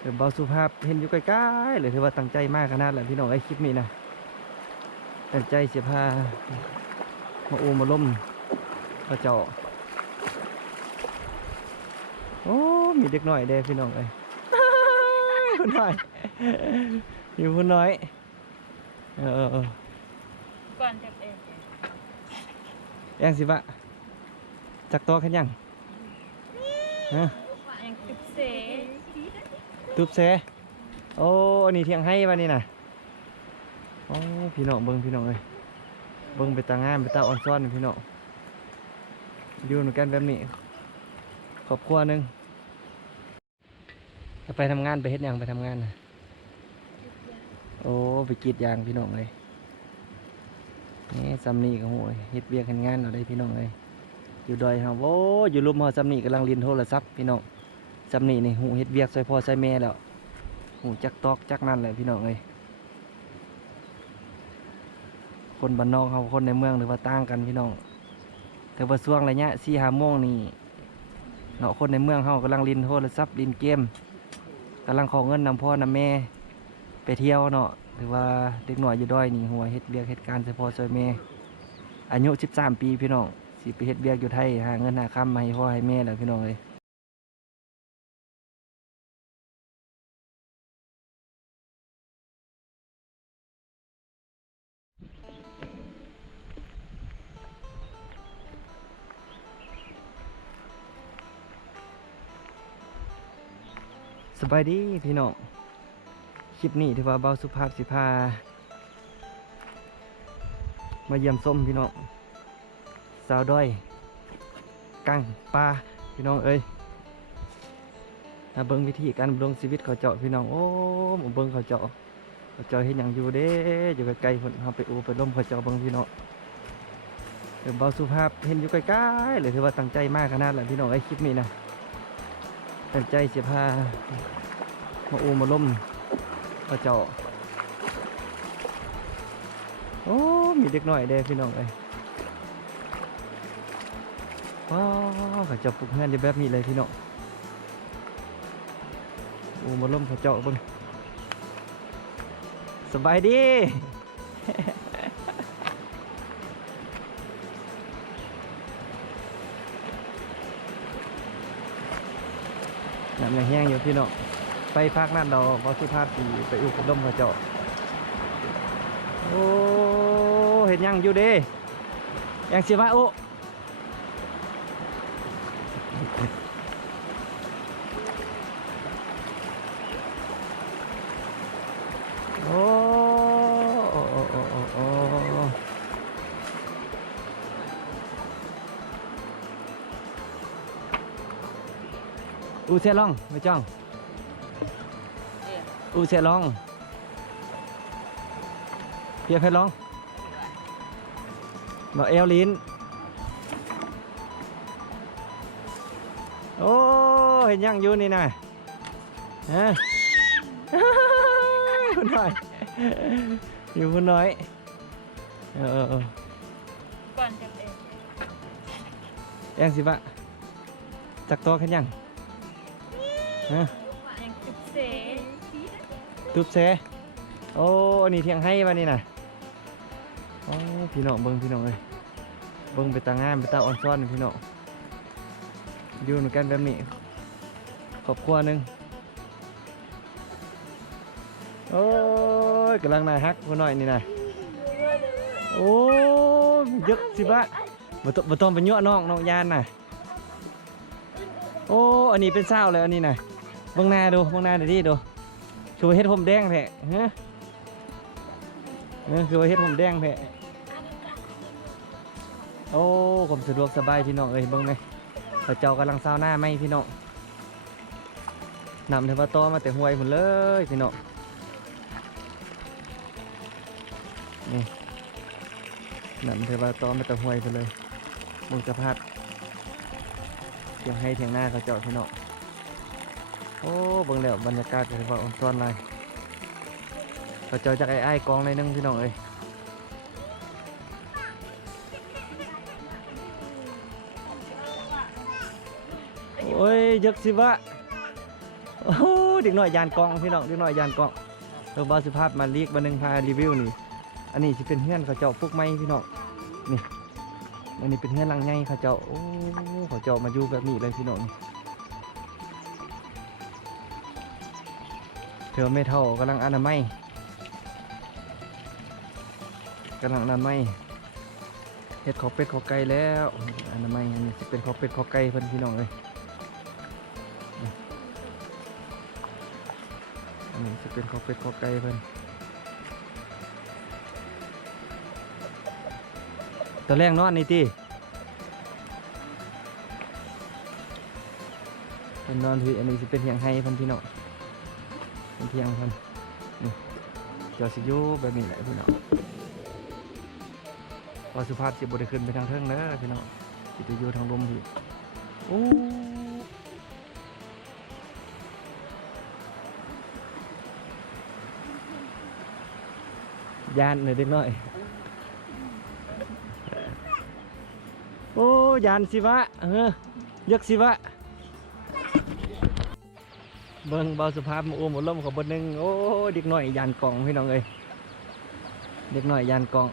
เดี๋ยวเบาสุภาพเห็นอยู่ใกล้ๆเลยถือว่าตั้งใจมากขนาดแหละพี่น้องไอ้คลิปนี้นะตั้งใจเสียพามาอูมาล้มมาเจาะโอ้มีเด็กหน่อยเด้พี่น้องเอ้ยคนน้อยอยู่คนน้อยก่อนจะเอง ยังสิบะจักตัวขันยังฮะ ยังติดเส ทุบเซโอ้อันนี้เทียงให้ป่ะนี่นะโอ้พี่น้องเบิ้งพี่น้องเลยเบิ้งไปตางานไปตาออนซ้อนพี่น้องอยู่เหมือนกันแบบนี้ครอบครัวหนึงไปทำงานไปเฮ็ดหยังไปทำงานนะโอ้ไปกรีดยางพี่น้องเลยนี่ซัมนี่ก็โหยเฮ็ดเบียกเฮ็ดงานเราได้พี่น้องเลยอยู่ดอยเฮาโอ้อยู่ลุมเฮาซัมนี่กำลังเรียนโทรศัพท์พี่น้องซัมนี่นี่หูเฮ็ดเบียกใส่พ่อใส่แม่แล้วหูจักตอกจักนั่นแหละพี่น้องเลยคนบ้านนอกเขาคนในเมืองหรือว่าต่างกันพี่น้องแต่ว่าช่วงระยะ4-5 โมงนี่เนาะคนในเมืองเขากำลังเรียนโทรศัพท์เรียนเกมกำลังขอเงินนำพ่อนำแม่ไปเที่ยวเนาะหรือว่าเด็กหน่อยอยู่ด้อยนี่หัวเฮ็ดเบียกเฮ็ดการใส่พ่อใส่แม่อายุ13 ปีพี่น้องสิไปเฮ็ดเบียกอยู่ไทยหาเงินหาคำมาให้พ่อให้แม่แล้วพี่น้องเลยสบายดีพี่น้องคลิปนี้ถือว่าเบาสุภาพสิพามาเยี่ยมส้มพี่น้องสาวด้อยกังปลาพี่น้องเอ้ยเบิ่งวิธีการดำรงชีวิตเขาเจาะพี่น้องโอ้ผมเบิ่งเขาเจาะเห็นอย่างอยู่เด้อยู่ใกล้ๆคนเขาไปอูไปล้มเขาเจาะเบิ่งพี่น้องเดี๋ยวเบาสุภาพเห็นอยู่ใกล้ๆเลยถือว่าตั้งใจมากขนาดแหละพี่น้องไอ้คลิปนี้นะตั้งใจเสียพามาอูมาล้มเขาเจาะโอ้มีเด็กหน่อยเด้พี่น้องเอ้ยว้าวเขาเจาะปลุกเฮือนอยู่แบบนี้เลยพี่น้องอูมาล้มเขาเจาะเบิ่งสบายดี น้ำยังแห้งอยู่พี่น้องไปพักนั่นเราบอสุภาพสีไปอุกดมเขาเจาะโอ้เห็นยังอยู่เด้ยังเสียมาโอ้โอ้โอ้โอ้โอ้โอ้อูเซลองไม่จ้องอูเซลองเพียเพลองบอกเอลลินโอ้เห็นยังอยู่นี่นะฮะคุณน้อยอยู่คุณน้อยก่อนจะเอง ยังสิบะจักตัวขันยังฮะ ยังติดเส ทุบเซโอ้อันนี้เทียงให้ป่ะนี่นะโอ้พี่น้องเบิ้งพี่น้องเลยเบิ้งไปตางานไปตาออนซ้อนพี่น้องอยู่เหมือนกันแบบนี้ครอบครัวหนึงโอ้ยกำลังนายฮักคนหน่อยนี่นะโอ้ยึกสิบะบ่ต้องไปยั่วน้องยานน่ะโอ้อันนี้เป็นเศร้าเลยอันนี้น่ะเบิ่งหน้าดูเบิ่งหน้าเดี๋ยวนี้ดูคือว่าเฮ็ดผมแดงแท้ฮะคือว่าเฮ็ดผมแดงแท้โอ้ผมสะดวกสบายพี่น้องเอ้ยเบิ่งไหมเขาเจ้ากำลังซาวหน้าไหมพี่น้องนำเทวะตอมาแต่ห้วยหมดเลยพี่น้องนี่นำเทวะตอมาแต่ห้วยไปเลยมึงสภาพเทียงให้เทียงหน้าเขาเจาะพี่น้องโอ้เบิ่งแล้วบรรยากาศถือว่าอ่อนซ้อนเลยเขาเจาะจากไอ้กองเลยนึงพี่น้องเอ้ยโอ้ยยักษ์สิวะโอ้ย เด็กน้อยยานกองพี่น้องเด็กน้อยยานกองเราบาสุภาพมาลีกบันนึงพารีวิวนี่อันนี้สิเป็นเฮือนเขาเจ้าพวกไม้พี่น้องนี่อันนี้เป็นเฮือนหลังใหญ่เขาเจ้าโอ้เขาเจ้ามาอยู่แบบนี้เลยพี่น้องเธอไม่เท่ากำลังอนามัยเฮ็ดขอเป็ดขอไก่แล้วอนามัยอันนี้สิเป็นขอเป็ดขอไก่เพิ่นพี่น้องเลยอันนี้สิเป็นขอเป็ดขอไก่เพิ่นตัวแรกนอนนี่ติเป็นนอนที่อันนี้สิเป็นเพียงให้เพิ่นพี่น้องเป็นเพียงเพิ่นนี่เจ้าสิอยู่แบบนี้แหละพี่น้องพอสุภาพสิบ่ได้ขึ้นไปทางเทิงเด้อพี่น้องสิไปอยู่ทางลมพี่โอ้ยานหน่อยเด็กน้อยโอ้ยานสิวะยักษ์สิวะเบิ่งเบาสุภาพมาอุ้มล้มของบนหนึ่งโอ้เด็กน้อยยานกล่องพี่น้องเอ้ยเด็กน้อยยานกล่อง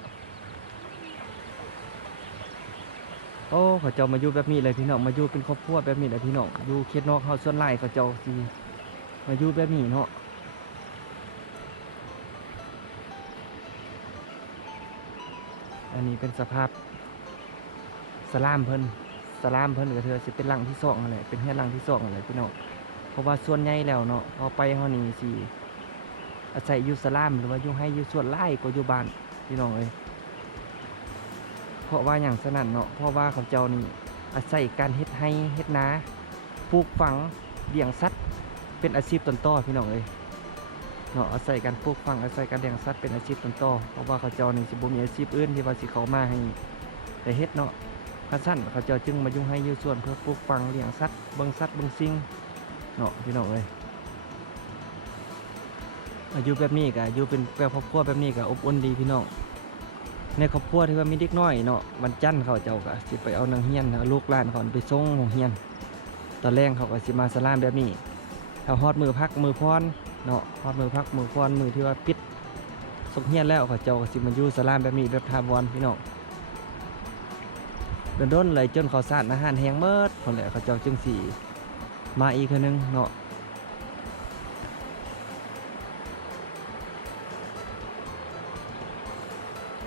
โอ้เขาเจ้ามาอยู่แบบนี้เลยพี่น้องมาอยู่เป็นครอบครัวแบบนี้เลยพี่น้องอยู่เขตนอกเขาส่วนไร่เขาเจ้าสิมาอยู่แบบนี้เนาะอันนี้เป็นสภาพสลามเพิ่นก็เธอสิเป็นหลังที่สองอะไรเป็นแค่หลังที่สองอะไรพี่น้องเพราะว่าส่วนใหญ่แล้วเนาะพอไปเฮานี่สิอาศัยอยู่สลามหรือว่าอยู่ให้อยู่ส่วนไร่ก็อยู่บ้านพี่น้องเอ้ยเพราะว่าอย่างสนั่นเนาะเพราะว่าเขาเจ้านี่อาศัยการเฮ็ดให้เฮ็ดนาปลูกฝังเลี้ยงสัตว์เป็นอาชีพต้นตอพี่น้องเอ้ยเนาะอาศัยการปลูกฝังอาศัยการเลี้ยงสัตว์เป็นอาชีพต้นตอเพราะว่าเขาเจ้านี่สิบ่มีอาชีพอื่นที่ว่าสิเข้ามาให้ได้เฮ็ดเนาะขั้นสั้นเขาเจ้าจึงมายุ่งให้อยู่ส่วนเพื่อปลูกฝังเลี้ยงสัตว์เบิ่งสิ่งเนาะพี่น้องเอ้ยอายุแบบนี้ก็อายุเป็นแบบครอบครัวแบบนี้ก็อบอุ่นดีพี่น้องในครอบครัวที่ว่ามีเด็กน้อยเนาะวันจันทร์เขาเจ้าก็สิไปเอานางเฮียนเอาลูกหลานเขาไปส่งโรงเรียนตอนแรกเขาก็สิมาสลามแบบนี้ถ้าฮอดมือพักมือพรเนาะฮอดมือพักมือพรมือที่ว่าปิดส่งเฮียนแล้วเขาเจ้าก็สิมาอยู่สลามแบบนี้แบบถาวรพี่น้องโดนเลยจนเขาสานอาหารแห้งเมิดคนแหละเขาเจ้าจึงสีมาอีกคนนึงเนาะ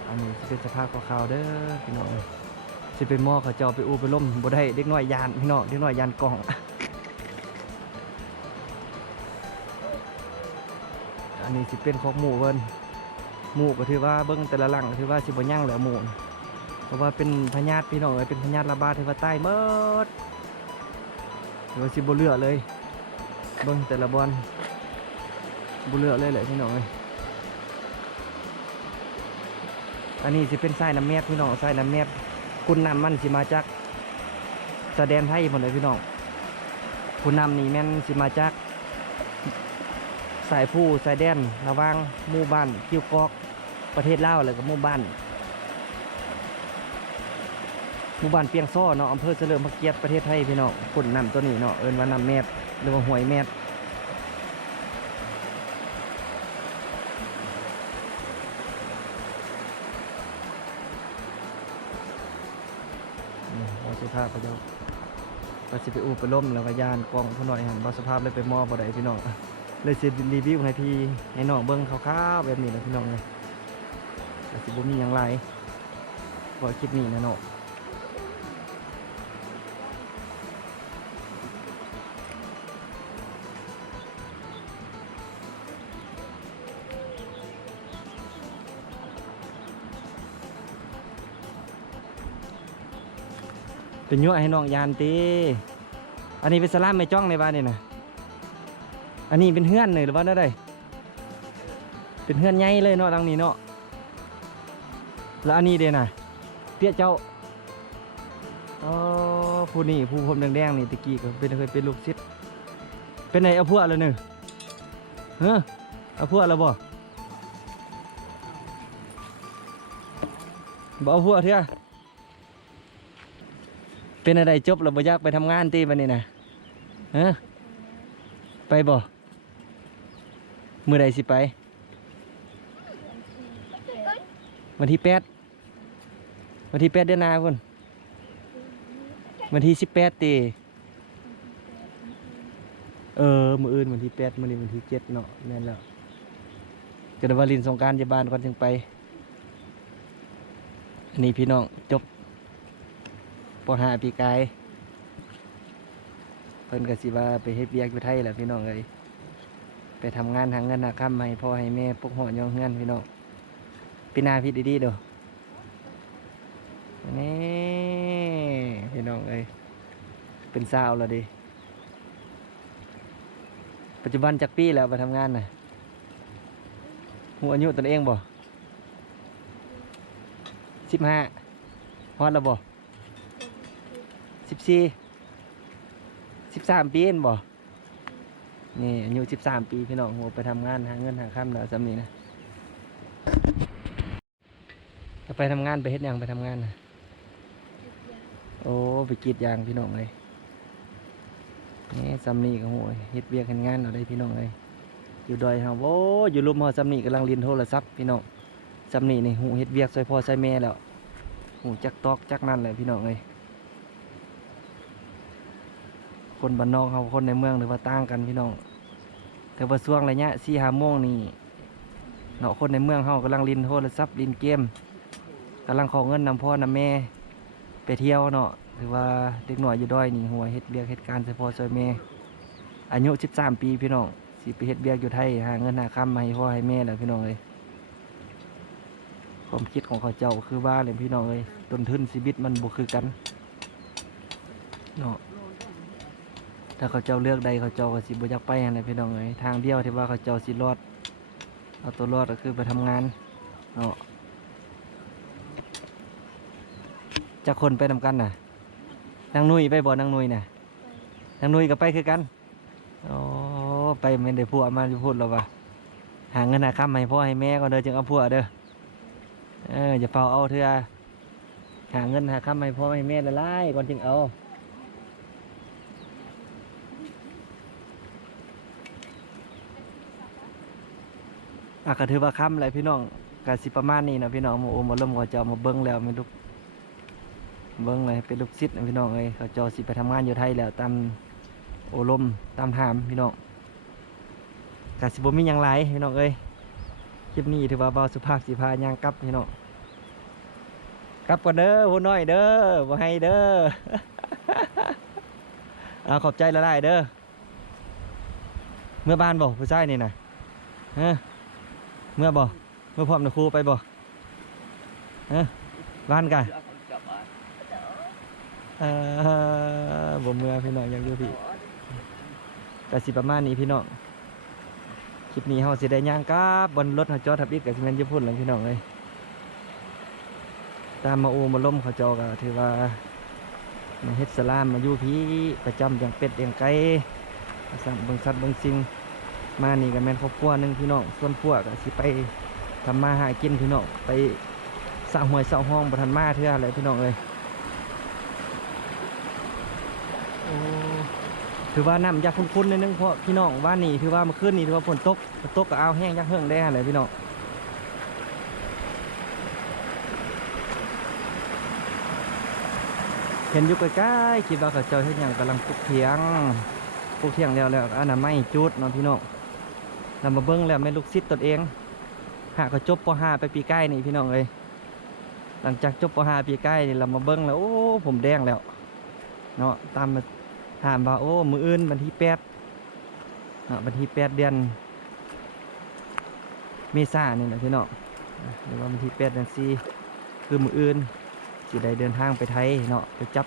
อันนี้จะเป็นสภาพขาวๆเด้อพี่น้องสิเป็นหม้อเขาเจ้าไปอูไปล่มบ่ได้เด็กน้อยยานพี่น้องเด็กน้อยยานกล่องอันนี้สิเป็นของหมูเพิ่นหมูก็ถือว่าเบิ้งแต่ละหลังถือว่าสิบ่ย่างเหลือหมูเพราะว่าเป็นพญาติพี่น้องเป็นพญาติระบาดที่ว่าใต้เมิดหรือว่าสิบ่เหลือเลยเบิ่งแต่ละบอลบ่เหลือเลยแหละพี่น้องอันนี้สิเป็นสายน้ำแมบพี่น้องสายน้ำแมบคุณนำมันสิมาจากแสดงไทยหมดเลยพี่น้องคุณนำนี่แม่นสิมาจากสายผู้สายแดนระหว่างหมู่บ้านคิวกอกประเทศลาวแล้วก็หมู่บ้านเปียงซ้อเนาะอำเภอเฉลิมพระเกียรติประเทศไทยพี่น้องฝุ่นน้ำตัวนี้เนาะเอิ้นว่าน้ำแมบหรือว่าห้วยแมบบอสุภาพเขาเจ้าก็สิไปอูไปล้มแล้วก็ยานกองผู้น้อยหันบอสุภาพเลยไปมอบบ่ได้พี่น้องเลยสิรีวิวให้พี่ให้น้องเบิ่งคร่าวๆแบบนี้นะพี่น้องเลยก็สิบ่มีหยังหลายพอคลิปนี้นะเนาะเป็นยั่วให้น้องยานตีอันนี้เป็นสลามไม่จ้องในบ้านนี่นะอันนี้เป็นเฮือนเลยหรือว่าได้เป็นเฮือนใหญ่เลยเนาะทางนี้เนาะแล้วอันนี้เด้น่ะเตี้ยเจ้าผู้นี่ผู้ผมแดงๆนี่ตะกี้ก็เคยเป็นลูกศิษย์เป็นไงเอาพวกเลยหนึ่งเอาพวกแล้วบ่เอาพวกเถอะเป็นอะไรจบแล้วบ่อยากไปทำงานตีบันนี้นะไปบ่ มื้อใดสิไป วันที่8วันที่8เดือนหน้าพุ่นวันที่18ติมื้ออื่นวันที่8มื้อนี้วันที่7เนาะแม่นแล้วก็ได้ว่าลินสงกรานต์อยู่บ้านก่อนจึงไปอันนี้พี่น้องจบป .5 ปีกายเพิ่นก็สิว่าไปเฮ็ดเวียกอยู่ไทยแหละพี่น้องเอ้ยไปทำงานหาเงินหาค่ำให้พ่อให้แม่ปกหัวยองเฮือนพี่น้องปีหน้าพี่ดีๆเด้อนี่พี่น้องเอ้ยเป็นสาวแล้วดิปัจจุบันจักปีแล้วไปทำงานน่ะหัวอายุตนเองบ่15ฮอดแล้วบ่14 13ปีเองบ่นี่อายุ13 ปีพี่น้องหัวไปทำงานหาเงินหาค่ำแล้วสำนี้นะจะไปทำงานไปเฮ็ดหยังไปทำงานน่ะโอ้ไปกรีดยางพี่น้องเลยนี่สำนีกับหัวเฮ็ดเวียกเฮ็ดงานเอาได้พี่น้องเลยอยู่ดอยเฮาโอ้อยู่ลุมเฮาสำนีกำลังเรียนโทรศัพท์พี่น้องสำนีนี่หูเฮ็ดเวียกใส่พ่อใส่แม่แล้วหูจักตอกจักนั่นเลยพี่น้องเลยคนบ้านนอกเฮาคนในเมืองหรือว่าต่างกันพี่น้องแต่ว่าช่วงระยะ4-5 โมงนี่เนาะคนในเมืองเฮากำลังเรียนโทรศัพท์เรียนเกมกำลังขอเงินนำพ่อนำแม่ไปเที่ยวเนาะหรือว่าเด็กหน่อยอยู่ด้อยนี่หัวเฮ็ดเบียกเฮ็ดการเฉพาะซอยแม่อายุ13 ปีพี่น้องสิไปเฮ็ดเบียกอยู่ไทยหาเงินหาคำมาให้พ่อให้แม่แหละพี่น้องเอ้ยความคิดของเขาเจ้าคือว่าเลยพี่น้องเอ้ยต้นทุนชีวิตมันบ่คือกันเนาะถ้าเขาเจ้าเลือกใดเขาเจ้าก็สิบ่อยากไปหั่นแหละพี่น้องเอ้ยทางเดียวที่ว่าเขาเจ้าสิรอดเอาตัวรอดก็คือไปทำงานเนาะจะคนไปนำกันน่ะนางนุ้ยไปบ่นางนุ้ยน่ะนางนุ้ยก็ไปคือกันอ๋อไปไม่ได้ผัวมาจะพูดหรอวะหาเงินหาคำให้พ่อให้แม่ก่อนเด้อจึงเอาผัวเด้ออย่าเฝ้าเอาเถอะหาเงินหาคำให้พ่อให้แม่ละลายก่อนจึงเอาก็ถือว่าคำอะไรพี่น้องกสิประมาณนี้นะพี่น้องมาเริ่มเขาจะมาเบิ้งแล้วไม่รู้เบิ้งเลยเป็นลูกศิษย์นะพี่น้องเอ้ยเขาเจ้าสิไปทำงานอยู่ไทยแล้วตามโอลมตามถามพี่น้องกสิบ่มีหยังหลายพี่น้องเอ้ยคลิปนี้ถือว่าเบาสุภาพสิพาย่างกลับพี่น้องกลับก่อนเด้อหัวน้อยเด้อบ่ให้เด้อ เอาขอบใจละลายเด้อเมื่อบ้านบ่ผู้ชายนี่นะเมื่อบ่เมื่อพร้อมนะครูไปบ่บ้านกันบ่เมื่อพี่น้องยังอยู่พี่แต่สิประมาณนี้พี่น้องคลิปนี้เฮาสิได้ย่างกับบนรถเฮาจอดทับอีกกับสิแม่นญี่ปุ่นแล้วพี่น้องเลยตามมามาล้มเขาจอก็ถือว่ามาเฮ็ดสลามมาอยู่พี่ประจำอย่างเป็ดอย่างไก่สั่งเบิ่งสัตว์เบิ่งสิ่งมานี่ก็แม่นครอบครัวนึงพี่น้องส่วนพวกก็สิไปทำมาหากินพี่น้องไปสร้างหวยสร้างห้องบ่ทันมาเทื่ออะไรพี่น้องเอ้ยถือว่าน้ำยากคุ้นๆนิดนึงเพราะพี่น้องว่านี่ถือว่าเมื่อคืนนี่ถือว่าฝนตกก็เอาแห้งยักเฮิงได้อะไรพี่น้องเห็นอยู่ใกล้ๆคิดว่าเขาเจ้าเฮ็ดหยังกำลังปลูกเถียงแล้วอันนั้นไม่จุดเนาะพี่น้องนำมาเบิ้งแล้วแม่ลูกศิษย์ตนเองหากเขาจบป .5 ไปปีใกล้นี่พี่น้องเอ้ยหลังจากจบป .5 ปีใกล้นี่เรามาเบิ้งแล้วโอ้ผมแดงแล้วเนาะตามมาถามว่าโอ้มืออื่นวันที่8วันที่8 เดือนเมษายนนี่นะพี่น้องหรือว่าวันที่8 เดือน4คือมืออื่นสิได้เดินทางไปไทยเนาะไปจับ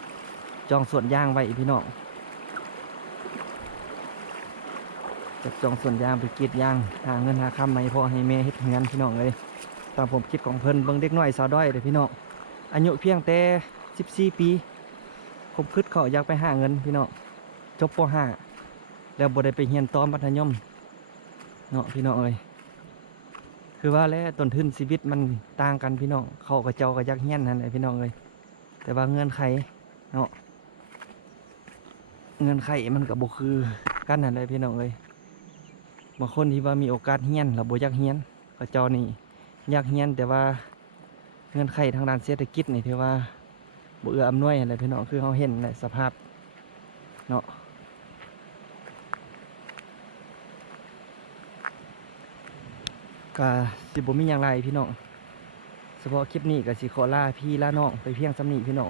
จองสวนยางไว้พี่น้องจับจองสวนยางไปกรีดยางหาเงินหาคำให้พ่อให้แม่เฮ็ดงานพี่น้องเลยตามผมคิดของเพิ่นเบิ่งเด็กน้อยสาวด้อยเลยพี่น้องอายุเพียงแต่14 ปีผมคิดเขาอยากไปหาเงินพี่น้องจบป .5 แล้วบ่ได้ไปเรียนต่อมัธยมเนาะพี่น้องเอ้ยคือว่าแล้วต้นทุนชีวิตมันต่างกันพี่น้องเขากับเจ้าก็อยากเรียนนั่นแหละพี่น้องเอ้ยแต่ว่าเงื่อนไขเนาะเงื่อนไขมันก็บ่คือกันนั่นแหละพี่น้องเอ้ย บางคนที่ว่ามีโอกาสเฮียนแล้วบ่อยากเฮียนเขาเจ้านี่อยากเฮียนแต่ว่าเงื่อนไขทางด้านเศรษฐกิจนี่ถือว่าบ่เอื้ออำนวยอะไรพี่น้องคือเฮาเห็นในสภาพเนาะก็สิบ่มีหยังไรพี่น้องเฉพาะคลิปนี้ก็สิขอลาพี่ลาน้องไปเพียงส่ำนี้พี่น้อง